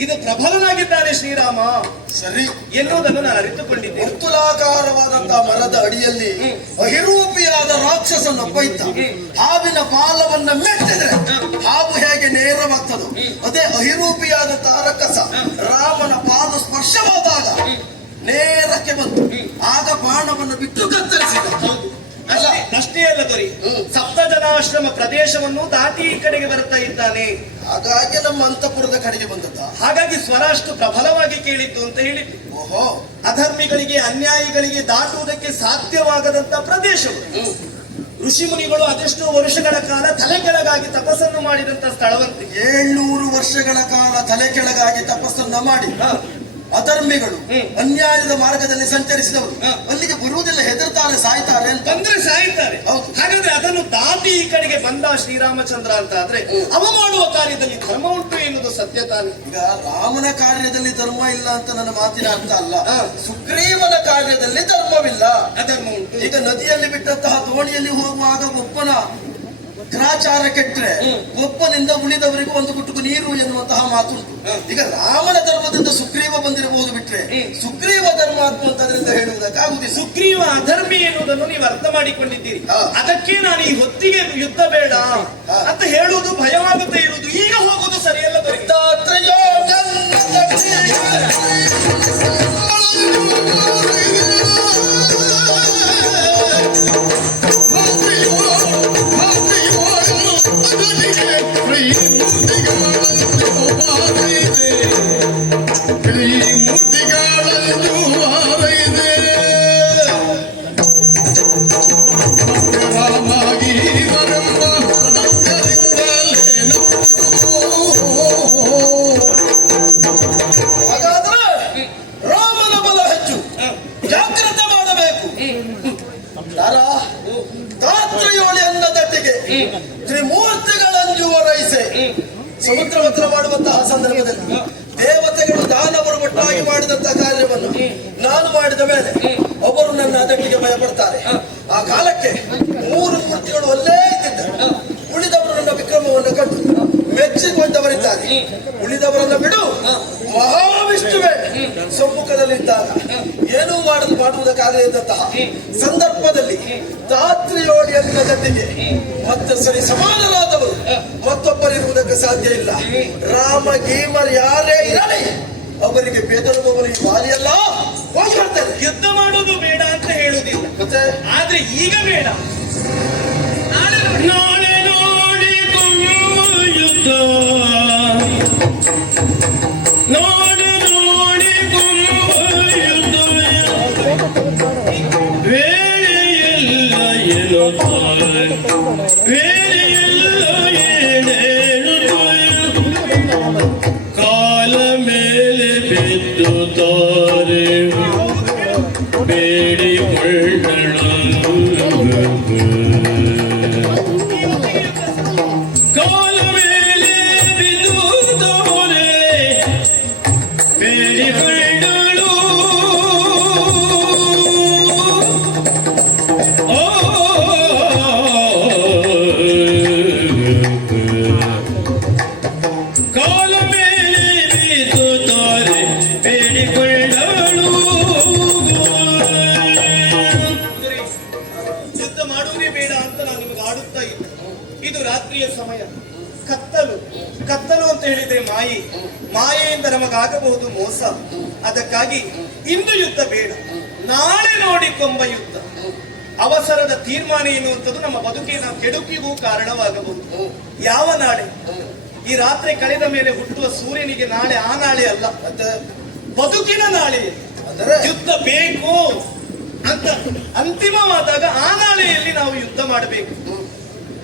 ಇದು ಪ್ರಬಲನಾಗಿದ್ದಾನೆ ಶ್ರೀರಾಮ ಸರಿ ಎನ್ನುವುದನ್ನು ನಾನು ಅರಿತುಕೊಂಡಿದ್ದೆ. ವರ್ತುಲಾಕಾರವಾದಂತಹ ಮರದ ಅಡಿಯಲ್ಲಿ ಅಹಿರೂಪಿಯಾದ ರಾಕ್ಷಸನೊಬ್ಬ ಇದ್ದ. ಹಾವಿನ ಬಾಲವನ್ನ ಮೆಟ್ಟಿದ್ರೆ ಹಾವು ಹೇಗೆ ನೇರವಾಗ್ತದೋ ಅದೇ ಅಹಿರೂಪಿಯಾದಂತಹ ರಕ್ಕಸ ರಾಮನ ಪಾದ ಸ್ಪರ್ಶವಾದಾಗ ನೇರಕ್ಕೆ ಬಂತು. ಆಗ ಬಾಣವನ್ನು ಬಿಟ್ಟು ಕತ್ತರಿಸಿದ. ಅಲ್ಲ, ಪ್ರಶ್ನೆ ಅಲ್ಲ ದೊರೆ. ಸಪ್ತ ಜನಾಶ್ರಮ ಪ್ರದೇಶವನ್ನು ದಾಟಿ ಈ ಕಡೆಗೆ ಬರ್ತಾ ಇದ್ದಾನೆ. ಹಾಗಾಗಿ ನಮ್ಮ ಅಂತಃಪುರದ ಕಡೆಗೆ ಬಂದದ್ದ. ಹಾಗಾಗಿ ಸ್ವರ ಅಷ್ಟು ಪ್ರಬಲವಾಗಿ ಕೇಳಿದ್ದು ಅಂತ ಹೇಳಿದ್ದು. ಓಹೋ, ಅಧರ್ಮಿಗಳಿಗೆ ಅನ್ಯಾಯಿಗಳಿಗೆ ದಾಟುವುದಕ್ಕೆ ಸಾಧ್ಯವಾಗದಂತ ಪ್ರದೇಶವು. ಋಷಿ ಮುನಿಗಳು ಅದೆಷ್ಟೋ ವರ್ಷಗಳ ಕಾಲ ತಲೆ ಕೆಳಗಾಗಿ ತಪಸ್ಸನ್ನು ಮಾಡಿದಂತ ಸ್ಥಳವಂತೆ. 700 ವರ್ಷಗಳ ಕಾಲ ತಲೆ ಕೆಳಗಾಗಿ ತಪಸ್ಸನ್ನ ಮಾಡಿ ಅಧರ್ಮಿಗಳು ಅನ್ಯಾಯದ ಮಾರ್ಗದಲ್ಲಿ ಸಂಚರಿಸಿದವರು ಅಲ್ಲಿಗೆ ಬರುವುದಿಲ್ಲ, ಹೆದರ್ತಾರೆ, ಸಾಯ್ತಾರೆ ಅಂತ. ಬಂದ್ರೆ ಸಾಯ್ತಾರೆ. ಹಾಗಾದ್ರೆ ಅದನ್ನು ದಾಟಿ ಈ ಕಡೆಗೆ ಬಂದ ಶ್ರೀರಾಮಚಂದ್ರ ಅಂತ ಆದ್ರೆ ಅವ ಮಾಡುವ ಕಾರ್ಯದಲ್ಲಿ ಧರ್ಮ ಉಂಟು ಎನ್ನುವುದು ಸತ್ಯ ತಾನೆ. ಈಗ ರಾಮನ ಕಾರ್ಯದಲ್ಲಿ ಧರ್ಮ ಇಲ್ಲ ಅಂತ ನನ್ನ ಮಾತಿನ ಅರ್ಥ ಅಲ್ಲ. ಸುಗ್ರೀವನ ಕಾರ್ಯದಲ್ಲಿ ಧರ್ಮವಿಲ್ಲ, ಅಧರ್ಮ ಉಂಟು. ಈಗ ನದಿಯಲ್ಲಿ ಬಿಟ್ಟಂತಹ ದೋಣಿಯಲ್ಲಿ ಹೋಗುವಾಗ ಒಬ್ಬನ ಗ್ರಾಚಾರ ಕೆಟ್ಟರೆ ಒಬ್ಬನಿಂದ ಉಳಿದವರಿಗೂ ಒಂದು ಗುಟ್ಟುಕು ನೀರು ಎನ್ನುವಂತಹ ಮಾತುಂಟು. ಈಗ ರಾಮನ ಧರ್ಮದಿಂದ ಸುಗ್ರೀವ ಬಂದಿರಬಹುದು ಬಿಟ್ರೆ ಸುಗ್ರೀವ ಧರ್ಮಾತ್ಮ ಅಂತ ಅದರಿಂದ ಹೇಳುವುದಕ್ಕಾಗುದಿಲ್ಲ. ಸುಗ್ರೀವ ಅಧರ್ಮಿ ಎನ್ನುವುದನ್ನು ನೀವು ಅರ್ಥ ಮಾಡಿಕೊಂಡಿದ್ದೀರಿ. ಅದಕ್ಕೆ ನಾನು ಈ ಹೊತ್ತಿಗೆ ಯುದ್ಧ ಬೇಡ ಅಂತ ಹೇಳುವುದು ಭಯವಾಗುತ್ತೆ ಇರುವುದು. ಈಗ ಹೋಗುದು ಸರಿಯಲ್ಲ ದೊರೆತ. ಹಾಗಾದ್ರೆ ರಾಮನ ಬಲ ಹೆಚ್ಚು, ಜಾಗ್ರತೆ ಮಾಡಬೇಕು. ದಾತ್ರಿಯೋಳಿ ಅನ್ನದಟ್ಟಿಗೆ ತ್ರಿಮೂರ್ತಿಗಳಂಜುವ ರೈಸೆ ಸಮುದ್ರ ಮಂತ್ರ ಮಾಡುವಂತಹ ಸಂದರ್ಭದಲ್ಲಿ ದೇವತೆಗಳು ದಾನವರು ಒಟ್ಟಾಗಿ ಮಾಡಿದಂತಹ ಕಾರ್ಯವನ್ನು ನಾನು ಮಾಡಿದ ಮೇಲೆ ಒಬ್ಬರು ನನ್ನ ಅದಟ್ಟಿಗೆ ಭಯಪಡ್ತಾರೆ. ಆ ಕಾಲಕ್ಕೆ 3 ಮೂರ್ತಿಗಳು ಅಲ್ಲೇ ಇದ್ದಿದ್ದರು. ಉಳಿದವರು ನನ್ನ ವಿಕ್ರಮವನ್ನು ಕಂಡು ಮೆಚ್ಚಿಕೊಂಡವರಿದ್ದಾರೆ. ಉಳಿದವರನ್ನ ಬಿಡು, ಮಹಾವಿಷ್ಣುವೇ ಸಮ್ಮುಖದಲ್ಲಿದ್ದಾಗ ಏನೂ ಮಾಡುವುದಕ್ಕಾಗದೇ ಇದ್ದಂತಹ ಸಂದರ್ಭದಲ್ಲಿ ದಾತ್ರಿಯೋಳಿ ಅನ್ನದ ಜೊತೆಗೆ ಮತ್ತೆ ಸರಿ ಸಮಾನರಾದವರು ಮತ್ತೊಬ್ಬರಿರುವುದಕ್ಕೆ ಸಾಧ್ಯ ಇಲ್ಲ. ರಾಮ ಗೀಮರ್ ಯಾರೇ ಇರಲಿ ಅವರಿಗೆ ಬೆದರುವವರು ಈ ಬಾರಿಯಲ್ಲ. ಹೋಗಿ ಬರ್ತೇನೆ. ಯುದ್ಧ ಮಾಡೋದು ಬೇಡ ಅಂತ ಹೇಳುವುದಿಲ್ಲ, ಮತ್ತೆ ಆದ್ರೆ ಈಗ ಬೇಡ. ನಾಳೆ ನೋಡಿ ಯುದ್ಧ, ನೋಡಿ ಯುದ್ಧ, ವೇಳೆಯಲ್ಲ ಎನ್ನುತ್ತಾರೆ, ವೇಳೆಯಲ್ಲ ಏನೇನು ಕಾಲ ಮೇಲೆ ಬಿದ್ದುತ್ತಾರೆ ಬೇಡಿಕೊಳ್ಳ ಕಾಲ ಮೇಲೆ ಬಿದ್ದುತ್ತಾರೆ ಬೇಡಿಕೊಳ್ಳಲು. ಕಾಲ ಮೇಲೆ ಬಿದ್ದುತ್ತಾರೆ ಬೇಡಿಕೊಳ್ಳಲು. ಯುದ್ಧ ಮಾಡುವುದೇ ಬೇಡ ಅಂತ ನಾನು ನಿಮಗೆ ಆಡುತ್ತಾ ಇದ್ದೆ. ಇದು ರಾತ್ರಿಯ ಸಮಯ, ಕತ್ತಲು. ಕತ್ತಲು ಅಂತ ಹೇಳಿದ್ರೆ ಮಾಯೆ, ಮಾಯೆಯಿಂದ ನಮಗಾಗಬಹುದು ಮೋಸ. ಅದಕ್ಕಾಗಿ ಇಂದು ಯುದ್ಧ ಬೇಡ, ನಾಳೆ ನೋಡಿಕೊಂಬ ಯುದ್ಧ. ಅವಸರದ ತೀರ್ಮಾನ ಎನ್ನುವಂಥದ್ದು ನಮ್ಮ ಬದುಕಿನ ಕೆಡುಕಿಗೂ ಕಾರಣವಾಗಬಹುದು. ಯಾವ ನಾಳೆ? ಈ ರಾತ್ರಿ ಕಳೆದ ಮೇಲೆ ಹುಟ್ಟುವ ಸೂರ್ಯನಿಗೆ ನಾಳೆ ಆ ನಾಳೆ ಅಲ್ಲ, ಬದುಕಿನ ನಾಳೆ. ಯುದ್ಧ ಬೇಕು ಅಂತ ಅಂತಿಮವಾದಾಗ ಆ ನಾಳೆಯಲ್ಲಿ ನಾವು ಯುದ್ಧ ಮಾಡಬೇಕು.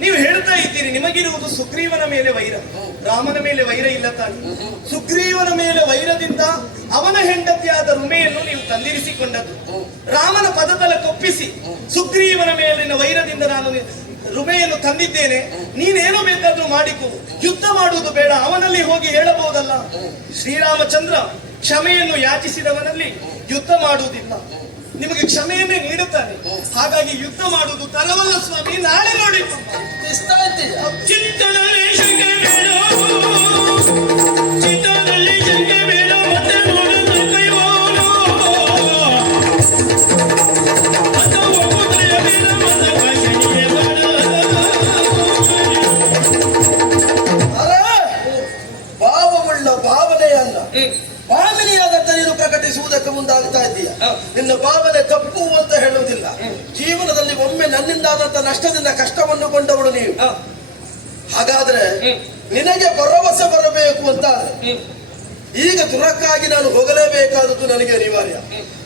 ನೀವು ಹೇಳ್ತಾ ಇದ್ದೀರಿ ನಿಮಗಿರುವುದು ಸುಗ್ರೀವನ ಮೇಲೆ ವೈರ, ರಾಮನ ಮೇಲೆ ವೈರ ಇಲ್ಲ ತಾನೆ. ಸುಗ್ರೀವನ ಮೇಲೆ ವೈರದಿಂದ ಅವನ ಹೆಂಡತಿಯಾದ ರುಮೆಯನ್ನು ನೀವು ತಂದಿರಿಸಿಕೊಂಡದ್ದು. ರಾಮನ ಪದತಲ ಕೊಪ್ಪಿಸಿ ಸುಗ್ರೀವನ ಮೇಲಿನ ವೈರದಿಂದ ನಾನು ರುಮೆಯನ್ನು ತಂದಿದ್ದೇನೆ, ನೀನೇನು ಬೇಕಾದ್ರೂ ಮಾಡಿಕೊ, ಯುದ್ಧ ಮಾಡುವುದು ಬೇಡ, ಅವನಲ್ಲಿ ಹೋಗಿ ಹೇಳಬಹುದಲ್ಲ. ಶ್ರೀರಾಮಚಂದ್ರ ಕ್ಷಮೆಯನ್ನು ಯಾಚಿಸಿದವನಲ್ಲಿ ಯುದ್ಧ ಮಾಡುವುದಿಲ್ಲ, ನಿಮಗೆ ಕ್ಷಮೆಯನ್ನೇ ನೀಡುತ್ತಾನೆ. ಹಾಗಾಗಿ ಯುದ್ಧ ಮಾಡುವುದು ತರವಲ್ಲ ಸ್ವಾಮಿ, ನಾಳೆ ನೋಡಿ. ಚಿತ್ತದಲ್ಲಿ ಶಂಕೆ ಬೇಡ, ಚಿತ್ತದಲ್ಲಿ ಶಂಕೆ ಬೇಡ, ಮತ್ತೆ ನೋಡುತ್ತ ಕೈವಾಲು. ಅಥವಾ ಕುದುರೆಯ ಬೇಡ, ಮತ್ತೆ ಭಾಷಣಿಯ ಬೇಡ. ಭಾವವುಳ್ಳ ಭಾವನೆಯನ್ನ ಭಾಮಿನಿಯಾದಂತ ನೀನು ಪ್ರಕಟಿಸುವುದಕ್ಕೆ ಮುಂದಾಗ್ತಾ ಇದ್ದೀಯ. ನಿನ್ನ ಭಾವನೆ ತಪ್ಪು ಅಂತ ಹೇಳುವುದಿಲ್ಲ. ಜೀವನದಲ್ಲಿ ಒಮ್ಮೆ ನನ್ನಿಂದಾದಂತ ನಷ್ಟದಿಂದ ಕಷ್ಟವನ್ನು ಕೊಂಡವಳು ನೀವು. ಹಾಗಾದ್ರೆ ನಿನಗೆ ಭರವಸೆ ಬರಬೇಕು ಅಂತ ಈಗ ದುರಕ್ಕಾಗಿ ನಾನು ಹೋಗಲೇಬೇಕಾದದ್ದು ನನಗೆ ಅನಿವಾರ್ಯ.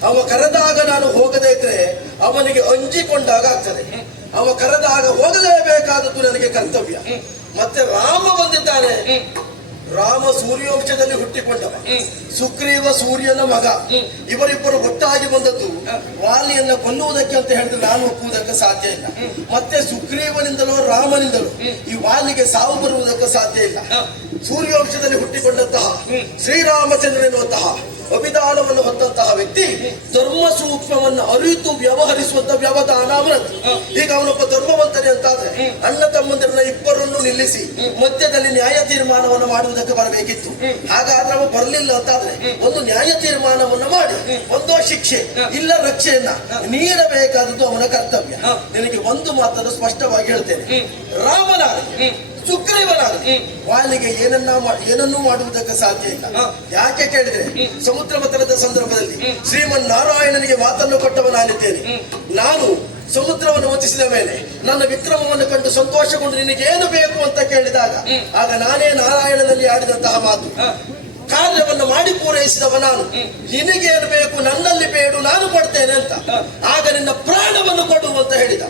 ಅವ ಕರೆದಾಗ ನಾನು ಹೋಗದೇ ಇದ್ರೆ ಅವನಿಗೆ ಅಂಜಿಕೊಂಡಾಗ ಆಗ್ತದೆ. ಅವ ಕರೆದಾಗ ಹೋಗಲೇಬೇಕಾದದ್ದು ನನಗೆ ಕರ್ತವ್ಯ. ಮತ್ತೆ ರಾಮ ಬಂದಿದ್ದಾನೆ. ರಾಮ ಸೂರ್ಯವಂಶದಲ್ಲಿ ಹುಟ್ಟಿಕೊಂಡವ, ಸುಗ್ರೀವ ಸೂರ್ಯನ ಮಗ. ಇವರಿಬ್ಬರು ಒಟ್ಟಾಗಿ ಬಂದದ್ದು ವಾಲಿಯನ್ನ ಕೊಲ್ಲುವುದಕ್ಕೆ ಅಂತ ಹೇಳಿದ್ರೆ ನಾನು ಒಪ್ಪುವುದಕ್ಕೆ ಸಾಧ್ಯ ಇಲ್ಲ. ಮತ್ತೆ ಸುಗ್ರೀವನಿಂದಲೋ ರಾಮನಿಂದಲೋ ಈ ವಾಲಿಗೆ ಸಾವು ಬರುವುದಕ್ಕೆ ಸಾಧ್ಯ ಇಲ್ಲ. ಸೂರ್ಯವಂಶದಲ್ಲಿ ಹುಟ್ಟಿಕೊಂಡಂತಹ ಶ್ರೀರಾಮಚಂದ್ರನೆನ್ನುವಂತಹ ಅಭಿದಾನವನ್ನು ಹೊತ್ತಂತಹ ವ್ಯಕ್ತಿ ಧರ್ಮ ಸೂಕ್ಷ್ಮವನ್ನು ಅರಿತು ವ್ಯವಹರಿಸುವಂತ ವ್ಯವಧಾನ ಅವನದ್ದು. ಈಗ ಅವನೊಬ್ಬ ಧರ್ಮವಂತನೇ ಅಂತಾದ್ರೆ ಅಣ್ಣ ತಮ್ಮಂದಿರನ್ನ ಇಬ್ಬರನ್ನು ನಿಲ್ಲಿಸಿ ಮಧ್ಯದಲ್ಲಿ ನ್ಯಾಯ ತೀರ್ಮಾನವನ್ನು ಮಾಡುವುದಕ್ಕೆ ಬರಬೇಕಿತ್ತು. ಹಾಗಾದ್ರೆ ಅವ ಬರಲಿಲ್ಲ ಅಂತಾದ್ರೆ ಒಂದು ನ್ಯಾಯ ತೀರ್ಮಾನವನ್ನು ಮಾಡಿ ಒಂದೋ ಶಿಕ್ಷೆ ಇಲ್ಲ ರಕ್ಷೆಯನ್ನ ನೀಡಬೇಕಾದದ್ದು ಅವನ ಕರ್ತವ್ಯ. ನಿನಗೆ ಒಂದು ಮಾತನ್ನು ಸ್ಪಷ್ಟವಾಗಿ ಹೇಳ್ತೇನೆ, ರಾಮನಾಗಲಿ ಸುಗ್ರೀವನಾಗಲಿ ವಾಲಿಗೆ ಏನನ್ನೂ ಮಾಡುವುದಕ್ಕೆ ಸಾಧ್ಯ ಇಲ್ಲ. ಯಾಕೆ ಕೇಳಿದ್ರೆ ಸಮುದ್ರ ಮಥನದ ಸಂದರ್ಭದಲ್ಲಿ ಶ್ರೀಮನ್ ನಾರಾಯಣನಿಗೆ ಮಾತನ್ನು ಕೊಟ್ಟವ ನಾನಿದ್ದೇನೆ. ನಾನು ಸಮುದ್ರವನ್ನು ವಚಿಸಿದ ಮೇಲೆ ನನ್ನ ವಿಕ್ರಮವನ್ನು ಕಂಡು ಸಂತೋಷಗೊಂಡು ನಿನಗೆ ಏನು ಬೇಕು ಅಂತ ಕೇಳಿದಾಗ ಆಗ ನಾನೇ ನಾರಾಯಣನಲ್ಲಿ ಆಡಿದಂತಹ ಮಾತು, ಕಾರ್ಯವನ್ನು ಮಾಡಿ ಪೂರೈಸಿದವ ನಾನು, ನಿನಗೇನು ಬೇಕು ನನ್ನಲ್ಲಿ ಬೇಡು ನಾನು ಕೊಡ್ತೇನೆ ಅಂತ. ಆಗ ನಿನ್ನ ಪ್ರಾಣವನ್ನು ಕೊಡು ಅಂತ ಹೇಳಿದ.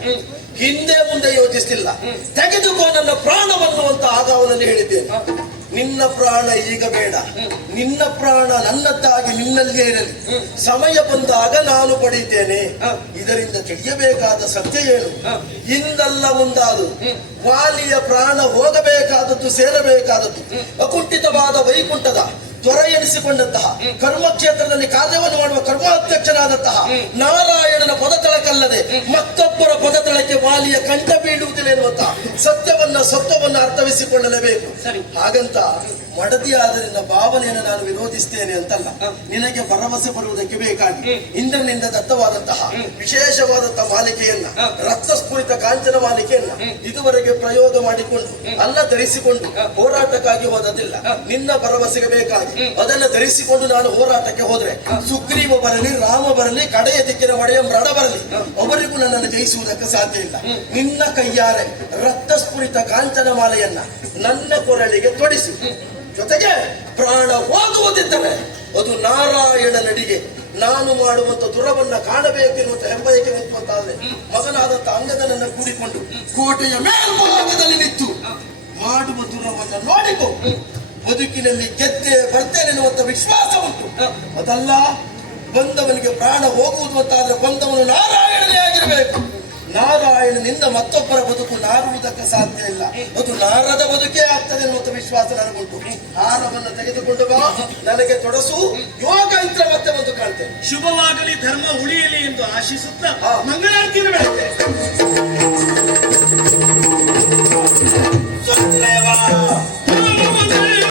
ಹಿಂದೆ ಮುಂದೆ ಯೋಚಿಸಲಿಲ್ಲ, ತೆಗೆದುಕೋ ನನ್ನ ಪ್ರಾಣವನ್ನು ಅಂತ ಆಗ ಅವನಲ್ಲಿ ಹೇಳಿದ್ದೇನೆ. ನಿನ್ನ ಪ್ರಾಣ ಈಗ ಬೇಡ, ನಿನ್ನ ಪ್ರಾಣ ನನ್ನದ್ದಾಗಿ ನಿನ್ನಲ್ಲಿಯೇ ಇರಲಿ, ಸಮಯ ಬಂದಾಗ ನಾನು ಪಡೆಯುತ್ತೇನೆ. ಇದರಿಂದ ತಿಳಿಯಬೇಕಾದ ಸತ್ಯ ಏನು? ಹಿಂದಲ್ಲ ಮುಂದಾದು ವಾಲಿಯ ಪ್ರಾಣ ಹೋಗಬೇಕಾದದ್ದು ಸೇರಬೇಕಾದದ್ದು ಅಕುಂಠಿತವಾದ ವೈಕುಂಠದ ತ್ವರ ಎನಿಸಿಕೊಂಡಂತಹ ಕರ್ಮಕ್ಷೇತ್ರದಲ್ಲಿ ಕಾರ್ಯವನ್ನು ಮಾಡುವ ಕರ್ಮಾಧ್ಯಕ್ಷನಾದಂತಹ ನಾರಾಯಣನ ಪದತಳಕ್ಕಲ್ಲದೆ ಮತ್ತೊಬ್ಬರ ಪದತಳಕ್ಕೆ ವಾಲಿಯ ಕಂಠ ಬೀಳುವುದಿಲ್ಲ ಎನ್ನುವಂತಹ ಸತ್ಯವನ್ನ ಅರ್ಥವಿಸಿಕೊಳ್ಳಲೇಬೇಕು. ಹಾಗಂತ ಮಡದಿಯಾದ ನಿನ್ನ ಭಾವನೆಯನ್ನು ನಾನು ವಿರೋಧಿಸ್ತೇನೆ ಅಂತಲ್ಲ, ನಿನಗೆ ಭರವಸೆ ಬರುವುದಕ್ಕೆ ಬೇಕಾಗಿ ಇಂದ್ರನಿಂದ ದತ್ತವಾದಂತಹ ವಿಶೇಷವಾದಂತಹ ಮಾಲಿಕೆಯನ್ನ, ರಕ್ತಸ್ಫುರಿತ ಕಾಂಚನ ಮಾಲಿಕೆಯನ್ನ ಇದುವರೆಗೆ ಪ್ರಯೋಗ ಮಾಡಿಕೊಂಡು ಅಲ್ಲ ಧರಿಸಿಕೊಂಡು ಹೋರಾಟಕ್ಕಾಗಿ ಹೋದದಿಲ್ಲ. ನಿನ್ನ ಭರವಸೆಗೆ ಬೇಕಾಗಿ ಅದನ್ನ ಧರಿಸಿಕೊಂಡು ನಾನು ಹೋರಾಟಕ್ಕೆ ಹೋದ್ರೆ ಸುಗ್ರೀವ ಬರಲಿ, ರಾಮ ಬರಲಿ, ಕಡೆಯ ದಿಕ್ಕಿನ ಒಡೆಯ ಮೃಡ ಬರಲಿ, ಅವರಿಗೂ ನನ್ನನ್ನು ಜಯಿಸುವುದಕ್ಕೆ ಸಾಧ್ಯ ಇಲ್ಲ. ನಿನ್ನ ಕೈಯಾರೆ ರಕ್ತಸ್ಫುರಿತ ಕಾಂಚನ ಮಾಲೆಯನ್ನ ನನ್ನ ಕೊರಳಿಗೆ ತೊಡಿಸಿ, ಜೊತೆಗೆ ಪ್ರಾಣ ಹೋಗುವುದಿದ್ದರೆ ಅದು ನಾರಾಯಣ ನಡಿಗೆ ನಾನು ಮಾಡುವಂತ ದುರವನ್ನ ಕಾಣಬೇಕೆನ್ನುವಂತ ಹೆಂಬಯಕೆ ನಿಂತುವಂತಾದ್ರೆ ಮಗನಾದಂತ ಅಂಗದನನ್ನ ಕೂಡಿಕೊಂಡು ಕೋಟೆಯ ಮೇಲ್ಭಾಗದಲ್ಲಿ ನಿಂತು ಮಾಡುವ ದುರವನ್ನ ನೋಡಿಕೊ. ಬದುಕಿನಲ್ಲಿ ಗೆದ್ದೆ ಬರ್ತೇನೆ ಎನ್ನುವಂತ ವಿಶ್ವಾಸ ಉಂಟು. ಅದಲ್ಲ, ಬಂದವನಿಗೆ ಪ್ರಾಣ ಹೋಗುವುದು ಅಂತಾದ್ರೆ ಬಂದವನು ನಾರಾಯಣನೇ ಆಗಿರಬೇಕು. ನಾರಾಯಣನಿಂದ ಮತ್ತೊಬ್ಬರ ಬದುಕು ನಾರುವುದಕ್ಕೆ ಸಾಧ್ಯ ಇಲ್ಲ. ಅದು ನಾರದ ಬದುಕೇ ಆಗ್ತದೆ ಎನ್ನುವಂತ ವಿಶ್ವಾಸ ನನಗುಂಟು. ಹಾರವನ್ನು ತೆಗೆದುಕೊಂಡು ಬಾ, ನನಗೆ ತೊಡಸು, ಯೋಗ ಯಂತ್ರ ಮತ್ತೆ ಬಂದು ಕಾಣ್ತೇನೆ. ಶುಭವಾಗಲಿ, ಧರ್ಮ ಉಳಿಯಲಿ ಎಂದು ಆಶಿಸುತ್ತಾ ಮಂಗಳಾರತಿಯನ್ನು ಬೆಳಗ್ತೇನೆ.